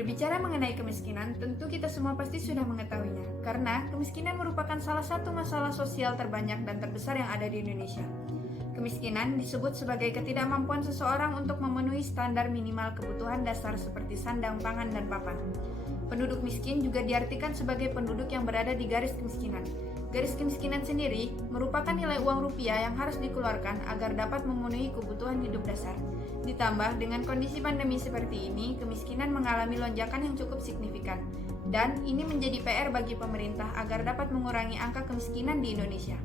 Berbicara mengenai kemiskinan, tentu kita semua pasti sudah mengetahuinya, karena kemiskinan merupakan salah satu masalah sosial terbanyak dan terbesar yang ada di Indonesia. Kemiskinan disebut sebagai ketidakmampuan seseorang untuk memenuhi standar minimal kebutuhan dasar seperti sandang, pangan, dan papan. Penduduk miskin juga diartikan sebagai penduduk yang berada di garis kemiskinan. Garis kemiskinan sendiri merupakan nilai uang rupiah yang harus dikeluarkan agar dapat memenuhi kebutuhan hidup dasar. Ditambah dengan kondisi pandemi seperti ini, kemiskinan mengalami lonjakan yang cukup signifikan. Dan ini menjadi PR bagi pemerintah agar dapat mengurangi angka kemiskinan di Indonesia.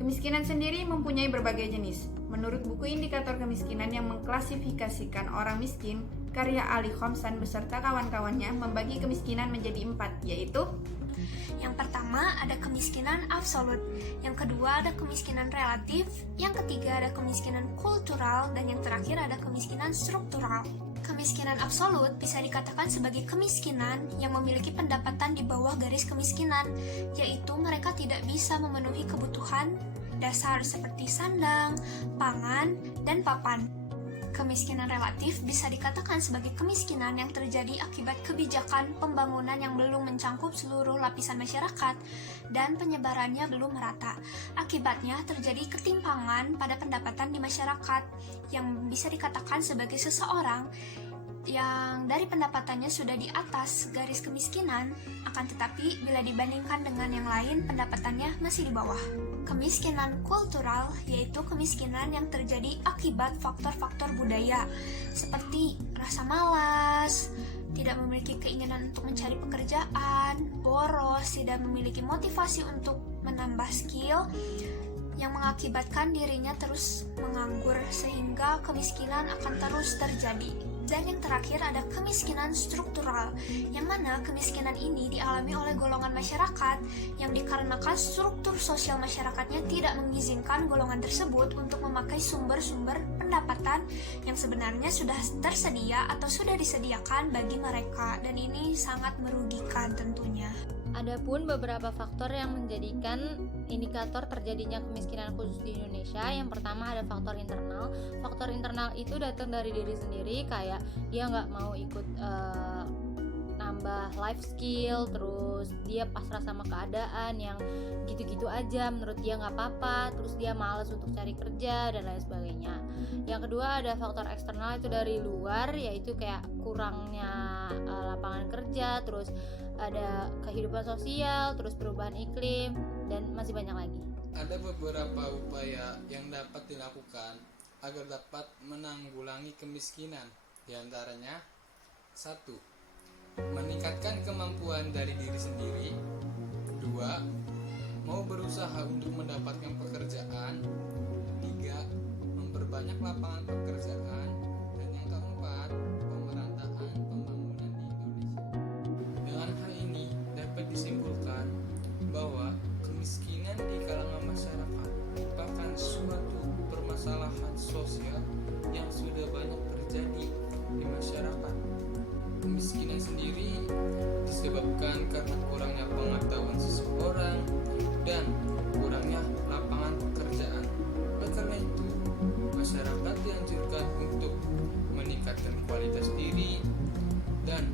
Kemiskinan sendiri mempunyai berbagai jenis. Menurut buku indikator kemiskinan yang mengklasifikasikan orang miskin, karya Ali Khomsan beserta kawan-kawannya membagi kemiskinan menjadi 4, yaitu yang pertama ada kemiskinan absolut, yang kedua ada kemiskinan relatif, yang ketiga ada kemiskinan kultural, dan yang terakhir ada kemiskinan struktural. Kemiskinan absolut bisa dikatakan sebagai kemiskinan yang memiliki pendapatan di bawah garis kemiskinan, yaitu mereka tidak bisa memenuhi kebutuhan dasar seperti sandang, pangan, dan papan. Kemiskinan relatif bisa dikatakan sebagai kemiskinan yang terjadi akibat kebijakan pembangunan yang belum mencangkup seluruh lapisan masyarakat dan penyebarannya belum merata. Akibatnya terjadi ketimpangan pada pendapatan di masyarakat yang bisa dikatakan sebagai seseorang yang dari pendapatannya sudah di atas garis kemiskinan, akan tetapi bila dibandingkan dengan yang lain pendapatannya masih di bawah. Kemiskinan kultural yaitu kemiskinan yang terjadi akibat faktor-faktor budaya seperti rasa malas, tidak memiliki keinginan untuk mencari pekerjaan, boros, tidak memiliki motivasi untuk menambah skill, yang mengakibatkan dirinya terus menganggur sehingga kemiskinan akan terus terjadi. Dan yang terakhir ada kemiskinan struktural, yang mana kemiskinan ini dialami oleh golongan masyarakat yang dikarenakan struktur sosial masyarakatnya tidak mengizinkan golongan tersebut untuk memakai sumber-sumber pendapatan yang sebenarnya sudah tersedia atau sudah disediakan bagi mereka, dan ini sangat merugikan tentunya. Adapun beberapa faktor yang menjadikan indikator terjadinya kemiskinan khusus di Indonesia. Yang pertama ada faktor internal. Faktor internal itu datang dari diri sendiri, kayak dia nggak mau ikut nambah life skill, terus dia pasrah sama keadaan yang gitu-gitu aja, menurut dia nggak apa-apa, terus dia malas untuk cari kerja dan lain sebagainya. Yang kedua ada faktor eksternal, itu dari luar, yaitu kayak kurangnya lapangan kerja, terus ada kehidupan sosial, terus perubahan iklim, dan masih banyak lagi. Ada beberapa upaya yang dapat dilakukan agar dapat menanggulangi kemiskinan. Di antaranya, 1. Meningkatkan kemampuan dari diri sendiri. 2. Mau berusaha untuk mendapatkan pekerjaan. 3. Memperbanyak lapangan pekerjaan. Dan yang keempat, pemerataan pembangunan di Indonesia. Dengan hal ini dapat disimpulkan bahwa kemiskinan di kalangan masyarakat merupakan suatu permasalahan sosial yang sudah banyak terjadi di masyarakat. Kemiskinan sendiri disebabkan karena kurangnya pengetahuan seseorang dan kurangnya lapangan pekerjaan. Oleh karena itu, masyarakat dianjurkan untuk meningkatkan kualitas diri dan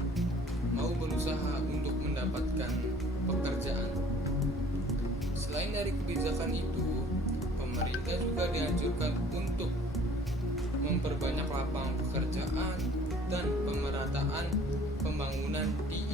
mau berusaha untuk mendapatkan pekerjaan. Selain dari kebijakan itu, pemerintah juga dianjurkan untuk memperbanyak lapangan pekerjaan dan pemerataan pembangunan di